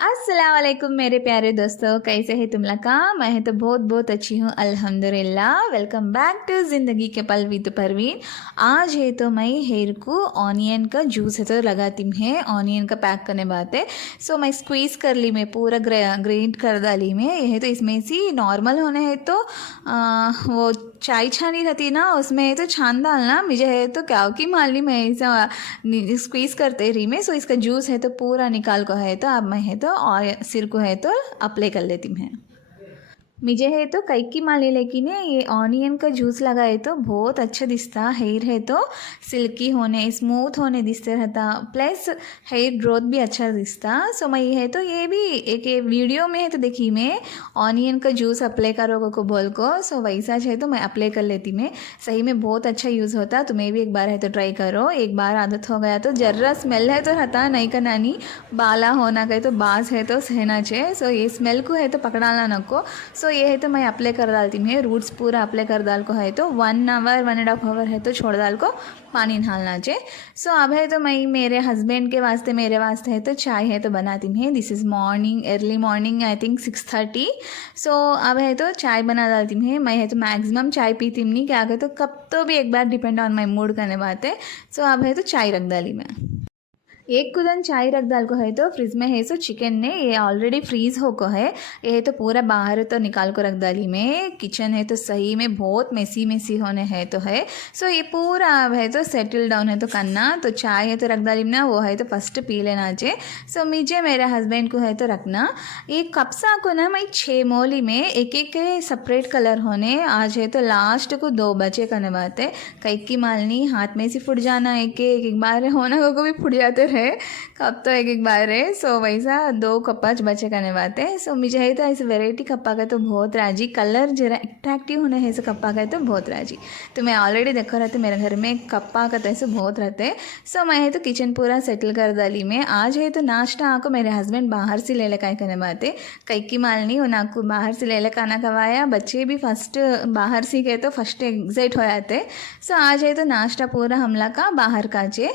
अस्सलाम वालेकुम मेरे प्यारे दोस्तों, कैसे है तुम लोग का। मैं तो बहुत बहुत अच्छी हूँ अल्हम्दुलिल्लाह। वेलकम बैक टू ज़िंदगी के पल विद परवीन। आज है तो मैं हेयर को ऑनियन का जूस है तो लगाती है, ऑनियन का पैक करने बात है। सो मैं स्क्वीज़ कर ली, मैं पूरा ग्राइंड कर डाली मैं। ये है तो इसमें से नॉर्मल होने है तो वो चाय छानी रहती ना, उसमें है तो छान डालना। मुझे है तो क्या की मालनी मैं ऐसा स्क्वीज़ करते रही मैं। सो इसका जूस है तो पूरा निकाल को है तो अब मैं है तो और सिर को है तो अप्लाई कर लेती हूँ। मुझे है तो कई की माली, लेकिन ये ऑनियन का जूस लगाए तो बहुत अच्छा दिखता। हेयर है तो सिल्की होने स्मूथ होने दिखते रहता, प्लस हेयर ग्रोथ भी अच्छा दिखता। सो मैं है तो ये भी एक ये वीडियो में है तो देखी मैं ऑनियन का जूस अप्लाई करोगे को बोल को। सो वैसा है तो मैं अप्लाई कर लेती मैं। सही में बहुत अच्छा यूज़ होता। तुम्हें भी एक बार है तो ट्राई करो। एक बार आदत हो गया तो जर्रा स्मेल है तो रहता नहीं का नानी बाला होना गए तो बास है तो सहना चाहिए। सो ये स्मेल को है तो पकड़ाना नको। सो ये है तो मैं अप्लाई कर डालती हूँ। रूट्स पूरा अप्लाई कर डाल को है तो 1 आवर 1.5 आवर है तो छोड़ डाल को पानी डालना चाहिए। सो अब है तो मैं मेरे हस्बैंड के वास्ते मेरे वास्ते है तो चाय है तो बनाती हूँ। This is morning, early morning, I think 6:30। सो अब है तो चाय बना डालती हूँ। मैं है तो मैक्सिमम चाय पीती हूँ, नहीं क्या कहते तो कब तो भी एक बार डिपेंड ऑन माई मूड करने बात है। सो अब है तो चाय रख डाली मैं। एक कुदन चाय रख डाल को है तो फ्रिज में है सो चिकन ने ये ऑलरेडी फ्रीज हो को है। ये है तो पूरा बाहर तो निकाल को रख डाली में। किचन है तो सही में बहुत मेसी मेसी होने है तो है। सो ये पूरा अब है तो सेटल डाउन है तो करना। तो चाय है तो रख डाली ना, वो है तो फर्स्ट पी लेना चाहिए। सो मुझे मेरे हस्बैंड को है तो रखना। ये कप्सा को ना मैं 6 मोली में एक एक के सेपरेट कलर होने। आज है तो लास्ट को 2 बचे करने बात है। कई की मालनी हाथ में से फुट जाना, एक बार होना को भी फुट जाते रहे कप तो एक बार है। सो वैसा 2 कप्पा बचे करने बात है। सो मुझे है तो ऐसे वेराइटी कप्पा का तो बहुत राजी, कलर जरा अट्रैक्टिव होने है ऐसे कप्पा का तो बहुत राजी। तो मैं ऑलरेडी देखो रहते मेरे घर में कप्पा का तो ऐसे बहुत रहते। सो मैं है तो किचन पूरा सेटल कर डाली में। आज है तो नाश्ता आको मेरे हस्बैंड बाहर से ले लेकर करने बात है। कई की मालनी वो नाको बाहर से ले ले खाना खवाया। बच्चे भी फर्स्ट बाहर से गए तो फर्स्ट एग्जाइट हो जाते। सो आज है तो नाश्ता पूरा हमला का बाहर का चे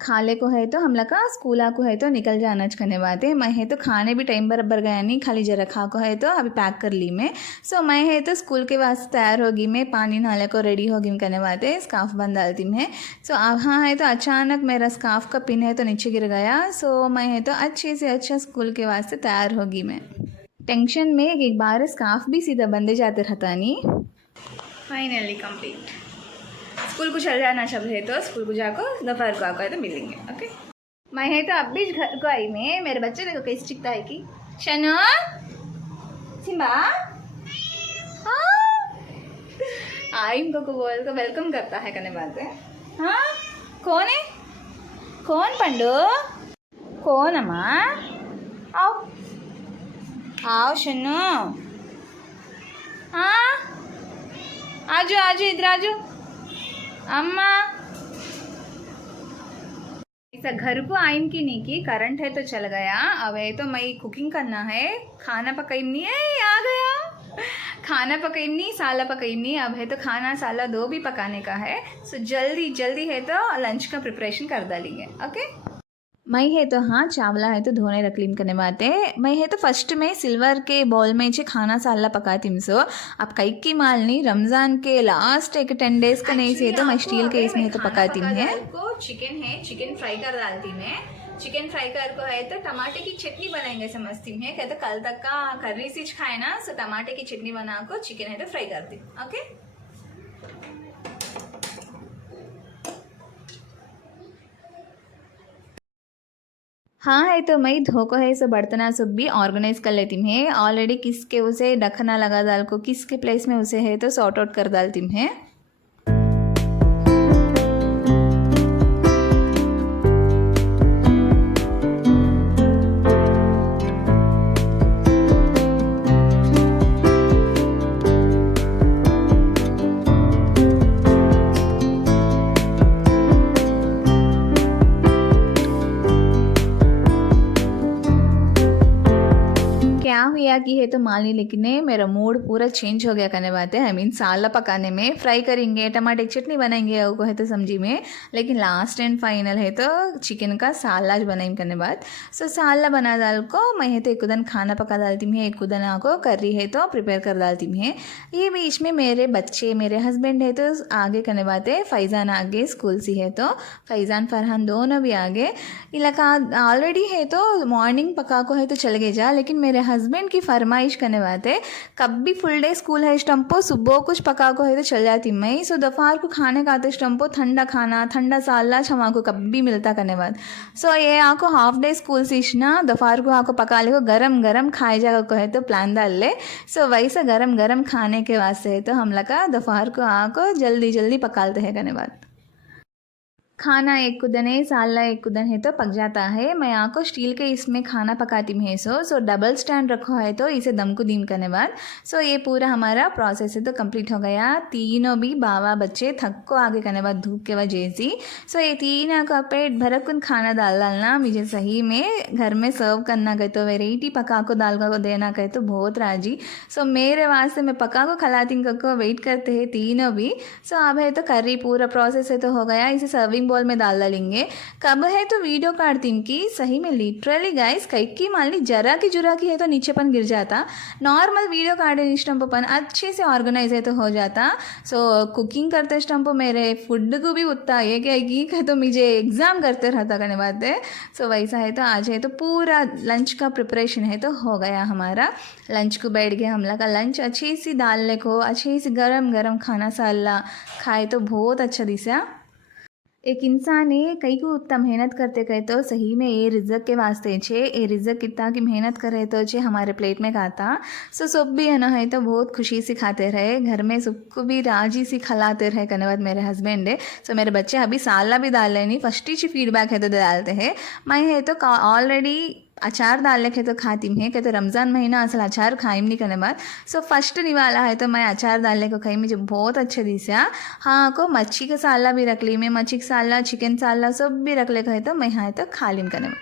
खाले को है तो हमला का स्कूला को है तो निकल जाना करने बात है। मैं है तो खाने भी टाइम बराबर गया नहीं, खाली जरा खा को है तो अभी पैक कर ली मैं। सो मैं है तो स्कूल के वास्ते तैयार होगी मैं, पानी नहाले को रेडी होगी करने बात है। स्काफ बंद डालती मैं। सो अब हाँ है तो अचानक मेरा स्काफ का पिन है तो नीचे गिर गया। सो मैं है तो अच्छे से अच्छा स्कूल के वास्ते तैयार होगी मैं। टेंशन में एक बार स्काफ भी सीधा बंदे जाते रहता नहीं। Finally complete. स्कूल को चल जाना सब है तो स्कूल को जाकर दोपहर को आकर तो मिलेंगे। ओके, मैं है तो अब भी घर को आई मैं। मेरे बच्चे देखो कैसे चिकता है कि शनो सिम्बा आई को बोल को वेलकम करता है करने बात है। हाँ कौन है, कौन पंडू, कौन अम्मा, आओ आओ शनो, हाँ आजो आजो इधर आजो अम्मा। ऐसा घर को आइन की नहीं की, करंट है तो चल गया। अब है तो मैं कुकिंग करना है, खाना पकाइमनी है। आ गया खाना पकाइमनी, साला पकाइमनी। अब है तो खाना साला 2 भी पकाने का है। सो जल्दी जल्दी है तो लंच का प्रिपरेशन कर डालेंगे। ओके, मैं है तो हाँ चावला है तो धोने रख लीम करने बाते। मैं है तो फर्स्ट में सिल्वर के बॉल में चे खाना साला पकाती हूँ। सो अब कई की माल नहीं, रमज़ान के लास्ट एक 10 डेज का नहीं से तो मैं स्टील के इसमें तो पकाती हूँ। को चिकन है, चिकन फ्राई कर डालती मैं। चिकन फ्राई कर को है तो टमाटे की चटनी बनाएंगे समझती हूँ। कहते कल तक का कर्री सीच खाए ना, सो टमाटे की चटनी बना को चिकन है तो फ्राई करती हूँ। ओके, हाँ है तो मैं धो को है सो बर्तना सब भी ऑर्गेनाइज कर लेती हूँ। ऑलरेडी किसके उसे ढकना लगा डाल को किसके प्लेस में उसे है तो सॉर्ट आउट कर डालती हूँ। क्या हुआ कि है तो मालनी लेकिन मेरा मूड पूरा चेंज हो गया करने बात है। आई मीन साला पकाने में फ्राई करेंगे, टमाटर की चटनी बनाएंगे वो है तो सब्जी में, लेकिन लास्ट एंड फाइनल है तो चिकन का साला बनाएंगे करने बात। सो साला बना डाल को मैं है तो एक उदन खाना पका डालती हूँ, एक उदन आको करी है तो प्रिपेयर कर डालती हूँ। ये बीच में मेरे बच्चे मेरे हस्बैंड है तो आगे करने बात है। फैज़ान आगे स्कूल से है तो फैज़ान फरहान दोनों भी आगे। इलाका ऑलरेडी है तो मॉर्निंग पका को है तो चल गए जा, लेकिन मेरे हस्बैंड की फरमाइश करने बात है कभी फुल डे स्कूल है स्टम्पो सुबह कुछ पका को है तो चल जाती मैं। सो दोपहर को खाने का आते स्टम्पो ठंडा खाना ठंडा साला छमा को कभी मिलता करने बाद। सो ये आपको हाफ डे स्कूल से इच्छना दोपहर को आपको पका ले को गरम गरम खाए जाएगा को है तो प्लान डाल ले। सो वैसा गरम गरम खाने के वास्ते है तो हम लोग का दोपहर को आको जल्दी जल्दी पकाते हैं करने बाद। खाना एक कुदन है साला एक कुदन है तो पक जाता है। मैं आको स्टील के इसमें खाना पकाती हूँ। सो डबल स्टैंड रखो है तो इसे दम को दीम करने बाद। सो ये पूरा हमारा प्रोसेस है तो कंप्लीट हो गया। तीनों भी बाबा बच्चे थक को आगे करने बाद धूप के वजह से। सो ये तीनों का पेट भर कुन खाना डालना मुझे सही में घर में सर्व करना कहे तो वेराइटी पका को दाल को देना कहे तो बहुत राजी। सो मेरे वास्ते मैं पका को खिलाती को वेट करते हैं तीनों भी। सो अब है तो करी पूरा प्रोसेस है तो हो गया। इसे सर्विंग बॉल में डाल डालेंगे। कब है तो वीडियो काटती हूँ कि सही में लिटरली गाइस कई की मान ली जरा की है तो नीचे पन गिर जाता। नॉर्मल वीडियो काटे स्टम्पो पन अच्छे से ऑर्गेनाइज है तो हो जाता। सो कुकिंग करते स्टम्पो मेरे फूड को भी उतना ये क्या कि तो मुझे एग्ज़ाम करते रहता करने बात है। सो वैसा है तो आज है तो पूरा लंच का प्रिपरेशन है तो हो गया हमारा। लंच को बैठ गया हम लोग का लंच अच्छी सी डालने को अच्छी सी गरम गरम खाना साला खाए तो बहुत अच्छा दिशा। एक इंसान है कई को उतना मेहनत करते कहे तो सही में ये रिजक के वास्ते छे। ये रिजक कितना की मेहनत करे तो छे हमारे प्लेट में खाता। सो सब भी है ना है तो बहुत खुशी से खाते रहे, घर में सबको भी राजी से खिलाते रहे करने बाद मेरे हस्बैंड है। सो मेरे बच्चे अभी साला भी डाल लेनी फर्स्ट ही फीडबैक है तो डालते हैं। मैं है तो ऑलरेडी अचार डाल लेके तो खाती हूँ कहते तो रमज़ान महीना असल अचार खाई नहीं करने बाद। सो फर्स्ट निवाला है तो मैं अचार डालने को खाई मुझे बहुत अच्छे दिशा। हाँ को मच्छी का साला भी रख ली मैं, मच्छी का साला चिकन साला सब भी रख ले कहे तो मैं यहाँ तो खा ली करने में।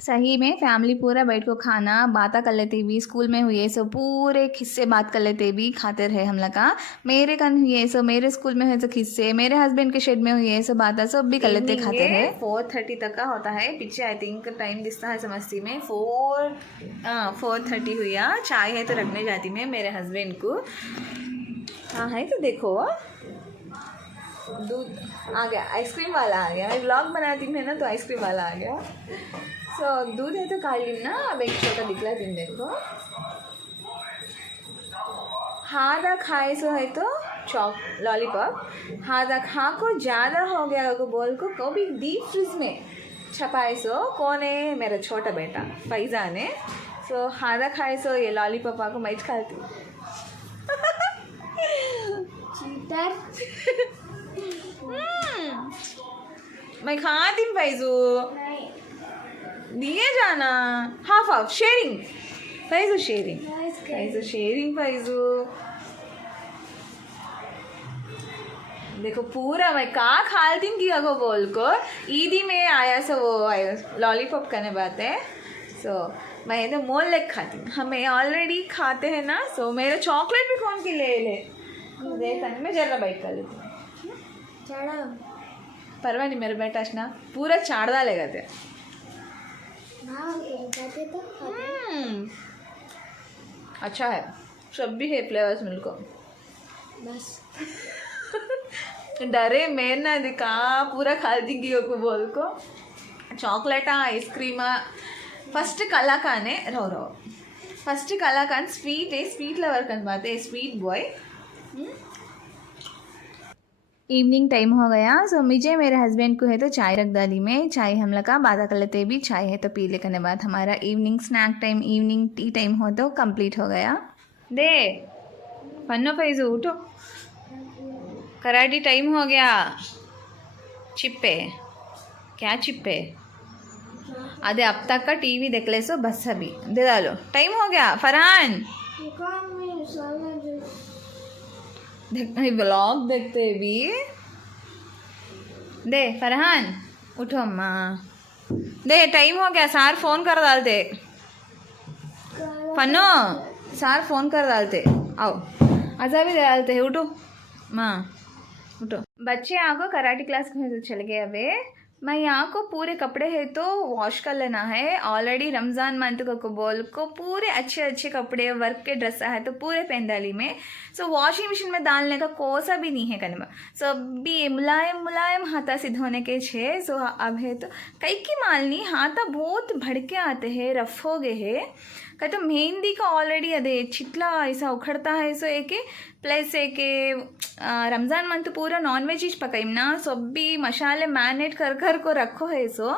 सही में फैमिली पूरा बैठ को खाना बातें कर लेते भी स्कूल में हुए सो पूरे किस्से बात कर लेते भी खाते रहे हम लोग का। मेरे कन हुए सो मेरे स्कूल में हुए तो किस्से, मेरे हस्बैंड के शेड में हुए सो बातें सब भी कर लेते खाते रहे। 4:30 तक का होता है पीछे आई थिंक टाइम दिखता है समझती में 4:30 हुआ। चाय है तो रखने जाती मैं मेरे हस्बैंड को। हाँ है तो देखो दूध आ गया, आइसक्रीम वाला आ गया। मैं व्लॉग बनाती हूँ ना तो आइसक्रीम वाला आ गया। सो दूध है तो काट ली ना। अब एक छोटा दिखला दिन देखो हादा खाए सो है तो चॉक लॉलीपॉप हादा खा को ज़्यादा हो गया को बोल को भी डीप फ्रिज में छपाए सो कौन है मेरा छोटा बेटा फैज़ान है। सो हादा खाए सो ये लॉलीपॉप को मैं खाती हूँ। मैं खाती हूँ फैजू दिए जाना half half sharing Faizu sharing Faizu sharing Faizu देखो पूरा मैं कहाँ खालती हूँ कि अगो बोल को ईदी में आया सो वो लॉलीपॉप करने बात है। सो मैं तो मोल लेक खाती हूँ, हमें ऑलरेडी खाते हैं ना। सो मेरा चॉकलेट भी कौन की ले देखा मैं जरा बाइट कर लेती हूँ। परवा नहीं मेरे बेटा ना पूरा चाड़ डालेगा थे। अच्छा है सब भी है फ्लेवर्स मिल्को बस डरे मैं ना दिखा पूरा खा दी को बोल को chocolate ice cream first कलाकाने row first कलाकान sweet है स्वीट लवर कन बात है स्वीट बॉय। इवनिंग टाइम हो गया। सो मुझे मेरे हस्बैंड को है तो चाय रख डाली में। चाय हम लोग का बादा कर लेते भी चाय है तो पी ले करने बाद हमारा evening snack time evening tea time हो तो कंप्लीट हो गया। दे पन्नो फैजू उठो कराटी टाइम हो गया। चिप्पे क्या चिप्पे अरे अब तक का टीवी देख ले सो बस अभी दे डालो टाइम हो गया। फरहान व्लॉग देखते भी दे फरहान उठो अम्मा दे टाइम हो गया सार फ़ोन कर डालते फनो सार फ़ोन कर डालते आओ आजा भी डालते हैं उठो माँ उठो बच्चे आको कराटे क्लास में तो चल गए अबे मैं यहाँ को पूरे कपड़े हैं तो वॉश कर लेना है ऑलरेडी रमज़ान मंथ को बोल को पूरे अच्छे अच्छे कपड़े वर्क के ड्रेस है तो पूरे पहन डाली में सो वॉशिंग मशीन में डालने का कोसा भी नहीं है कनमा सो अभी मुलायम मुलायम हाथा से धोने के छे सो अब है तो कई की मालनी हाथा बहुत भड़के आते हैं रफ हो गए हैं कहीं तो मेहंदी का ऑलरेडी अदे चितला ऐसा उखड़ता है सो एक प्लस एक रमज़ान मंथ पूरा नॉन वेज पकाइम ना सो अभी मसाले मैरिनेट कर कर को रखो है सो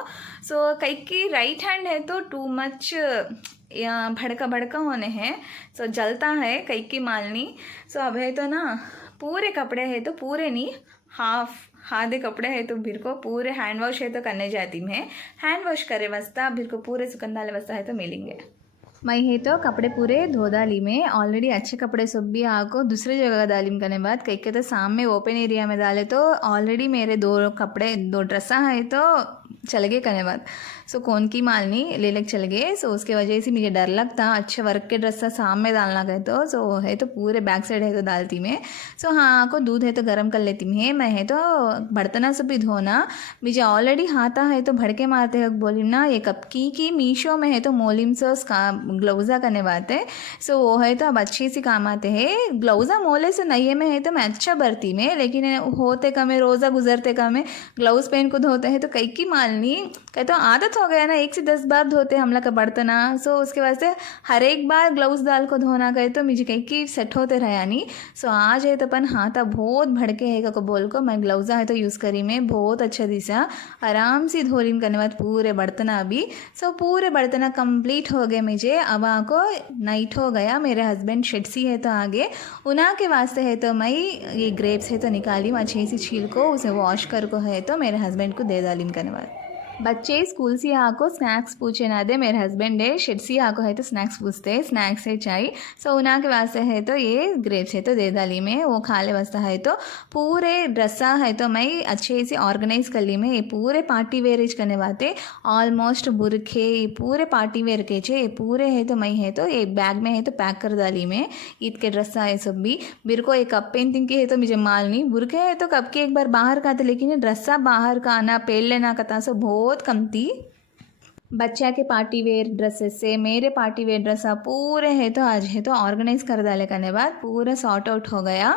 कई की राइट हैंड है तो टू मच भड़का भड़का होने हैं सो जलता है कई की मालनी सो अब है तो ना पूरे कपड़े है तो पूरे नहीं हाफ आधे कपड़े है तो फिर को पूरे हैंड वॉश है तो करने जाती मैं हैंड वॉश करे वस्ता फिर को पूरे सुकंदाले वस्ता है तो मिलेंगे मैं है तो कपड़े पूरे धो डाली में ऑलरेडी अच्छे कपड़े सब भी आको दूसरे जगह डाली करने बाद कई के तो सामने ओपन एरिया में डाले तो ऑलरेडी मेरे दो ड्रेसा है तो चल गए करने बाद सो कौन की मालनी ले लेके चल गए सो उसके वजह से मुझे डर लगता अच्छे वर्क के ड्रेस सामने डालना गए तो सो है तो पूरे बैक साइड है तो डालती मैं सो हाँ को दूध है तो गर्म कर लेती मैं है तो बर्तना सब भी धोना मुझे ऑलरेडी हाथा है तो भड़के मारते हैं बोली ना ये कब की मीशो में है तो मोलिम से उसका ग्लौजा करने बात है सो वो है तो अब अच्छे से काम आते हैं ग्लौजा मोले से नये में है तो मैं अच्छा बरती में लेकिन होते कमे रोज़ा गुजरते कमे ग्लव्स पहन को धोते हैं तो कई की मालनी कहीं तो आदत हो गया ना 1 से 10 बार धोते हम लोग का बर्तना सो उसके वास्ते हर एक बार ग्लव्स डाल को धोना गए तो मुझे कहीं की सेट होते रहा नहीं सो आज है तो अपन हाथा बहुत भड़के है को बोल को मैं ग्लव्स है तो यूज़ करी में बहुत अच्छा दिशा आराम से धोलिम करने बाद पूरे बर्तना अभी सो पूरे बर्तना कंप्लीट हो गए मुझे अब आको नाइट हो गया मेरे हस्बैंड शेट्सी है तो आगे उना के वास्ते है तो मैं ये ग्रेप्स है तो निकाली अच्छे से छील को उसे वॉश कर को है तो मेरे हस्बैंड को दे डाली करने बाद बच्चे स्कूल से आको स्नैक्स पूछे ना दे मेरे हस्बैंड है शिट्सी आको है तो स्नैक्स पूछते हैं स्नैक्स है चाहिए सो उना के वास्ते है तो ये ग्रेप्स है तो दे डाली में वो खा ले वास्ता है तो पूरे ड्रेसा है तो मैं अच्छे से ऑर्गेनाइज कर ली में ये पूरे पार्टी वेयरेज करने वाते ऑलमोस्ट बुरखे ये पूरे पार्टी वेयर के ये पूरे है तो मैं है तो एक बैग में है तो पैक कर डाली में ईद के ड्रेसा है सब भी मेरे को एक कप पेंटिंग की है तो मुझे माल नहीं बुरखे है तो कब के एक बार बाहर का था लेकिन ड्रेसा बाहर का आना पेल लेना कता सो बहुत कम थी बच्चा के पार्टी वेयर ड्रेसेस से मेरे पार्टी वेयर ड्रेस पूरे है तो आज है तो ऑर्गेनाइज कर डाले करने बाद पूरा सॉर्ट आउट हो गया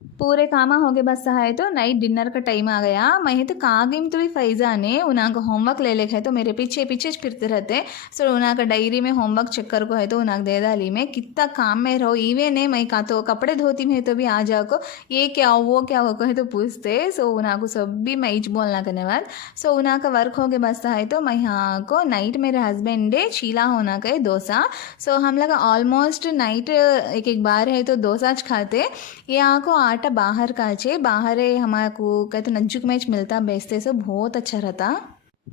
पूरे कामा हो गए बस है तो नाइट डिनर का टाइम आ गया मैं तो कागिम तो भी फैज़ा ने उना का होमवर्क ले लेके है तो मेरे पीछे पीछे फिरते रहते सो उना का डायरी में होमवर्क चेक कर को है तो उना दे डाली में कितना काम में रहो इवन है मैं का तो कपड़े धोती में तो भी आ जाओ को ये क्या हो वो क्या हो है तो पूछते सो उना को सब भी मैं इच बोलना करने बाद सो उना का वर्क हो गए बस है तो मैं यहाँ को नाइट मेरे हस्बैंड डे चीला होना का डोसा सो हम लोग ऑलमोस्ट नाइट एक बार है तो डोसा खाते यहाँ को आटा बाहर का चे बाहर है हमारे को कहते नज्जुक मैच मिलता बेचते सो बहुत अच्छा रहता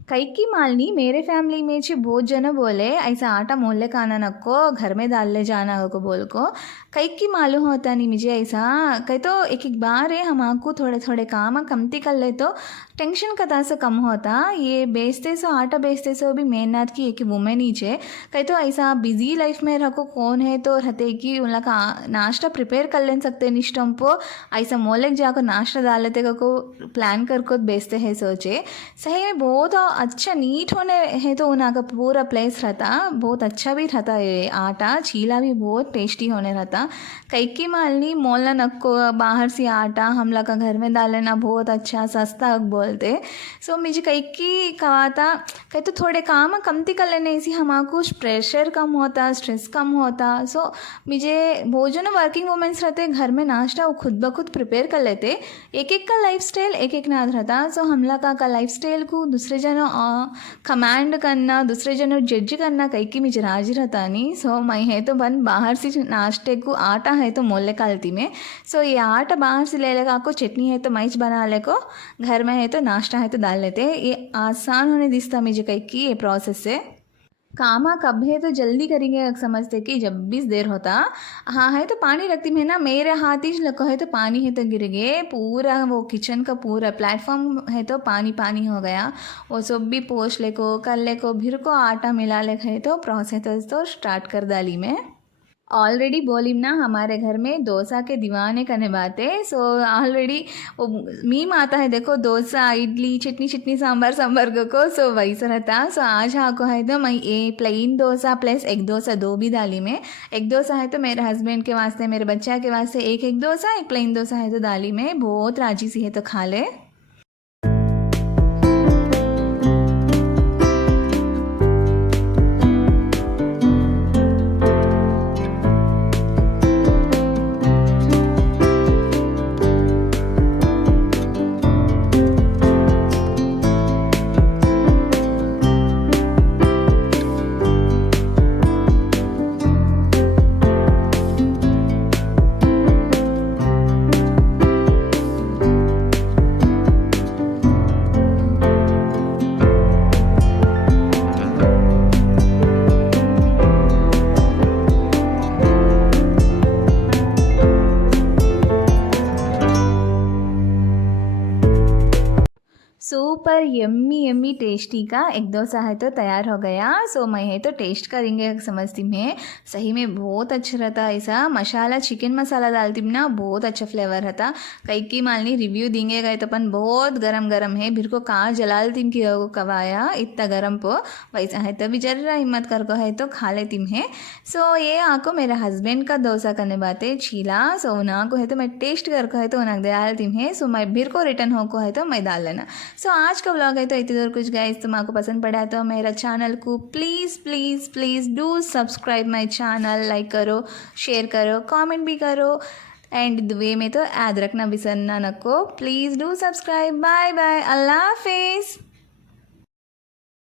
कई की मालनी मेरे फैमिली में ची बहुत जन बोले ऐसा आटा मोहल्ले का आना नको घर में डाल ले जाना को बोल को कई की मालूम होता नहीं मुझे ऐसा कहीं तो एक बार है हम आपको थोड़े थोड़े काम कमती कर ले तो टेंशन कदा से कम होता ये बेचते सो आटा बेचते सो भी मेहनत की एक वुमेन ही है कहीं तो ऐसा बिजी लाइफ में रखो कौन है तो रहते कि उन लोग का नाश्ता प्रिपेयर कर ले सकते निष्ठम को ऐसा मोहल्ले जाकर नाश्ता डाल लेते को प्लान कर को बेचते हैं सोचे सही में बहुत अच्छा नीट होने है तो उना का पूरा प्लेस रहता बहुत अच्छा भी रहता ये आटा चीला भी बहुत टेस्टी होने रहता कई की मालनी मोलना नक्को बाहर से आटा हम लोग का घर में डालना बहुत अच्छा सस्ता बोलते सो मुझे कई की कहाता कहीं तो थोड़े काम कमती कर लेने इसी हमारा कुछ प्रेशर कम होता स्ट्रेस कम होता सो मुझे बहुत जो वर्किंग वुमेन्स रहते घर में नाश्ता वो खुद ब खुद प्रिपेयर कर लेते एक एक का लाइफ स्टाइल एक एक ना रहता सो हम लोग का लाइफ स्टाइल को दूसरे जनों कमांड करना दूसरे जनों जज करना कई की मुझे राजी रहता नहीं सो मैं है तो बन बाहर से नाश्ते को आटा है तो मोले कालती में सो ये आटा बाहर से ले लेगा आपको चटनी है तो मैच बना ले को घर में है तो नाश्ता है तो डाल लेते ये आसान होने दिखता मुझे कई की ये प्रोसेस से कामा कब है तो जल्दी करेंगे समझते कि जब भी देर होता। हाँ है तो पानी रखती मैं ना, मेरे हाथ ही लको है तो पानी है तो गिर गए पूरा, वो किचन का पूरा प्लेटफॉर्म है तो पानी पानी हो गया। वो सब भी पोछ लेको कर लेको फिर को आटा मिला ले है तो प्रोसेस तो स्टार्ट कर डाली मैं। ऑलरेडी बोली ना हमारे घर में डोसा के दीवाने करने बातें। सो ऑलरेडी वो मीम आता है देखो, डोसा इडली चटनी चटनी सांभर सांभर को, सो वैसा रहता। सो आज हाँ को है तो मैं ये plain dosa plus egg dosa दो भी डाली में। एग डोसा है तो मेरे हस्बैंड के वास्ते मेरे बच्चा के वास्ते एक एग डोसा, एक प्लेन डोसा है तो डाली में, बहुत राजी सी है तो खा ले। सुपर यम्मी यम्मी टेस्टी का एग डोसा है तो तैयार हो गया। सो मैं है तो टेस्ट करेंगे समझती मैं, सही में बहुत अच्छा रहता। ऐसा मसाला चिकन मसाला डालती ना, बहुत अच्छा फ्लेवर रहता। कई की मालनी रिव्यू देंगे गए तो अपन बहुत गरम गरम है, फिर को कहाँ जलाल तिम की कवाया इतना गरम पो, वैसा है तो भी जरा हिम्मत कर को है तो खा ले तिम है। सो ये आको मेरे हस्बैंड का डोसा करने बातें छीला। सो उन्हा को है तो मैं टेस्ट कर को है तो उन्हें डाल तिम है। सो मैं फिर को रिटर्न हो को है तो मैं डाल लेना। सो आज का व्लॉग है तो इतनी दूर कुछ गाइस, तुम आपको पसंद पड़ा है तो मेरा चैनल को please please please do subscribe my channel, like करो, शेयर करो, कमेंट भी करो एंड दुए में तो याद रखना बिसरना नको, please do subscribe. Bye bye, अल्लाह हाफिज़।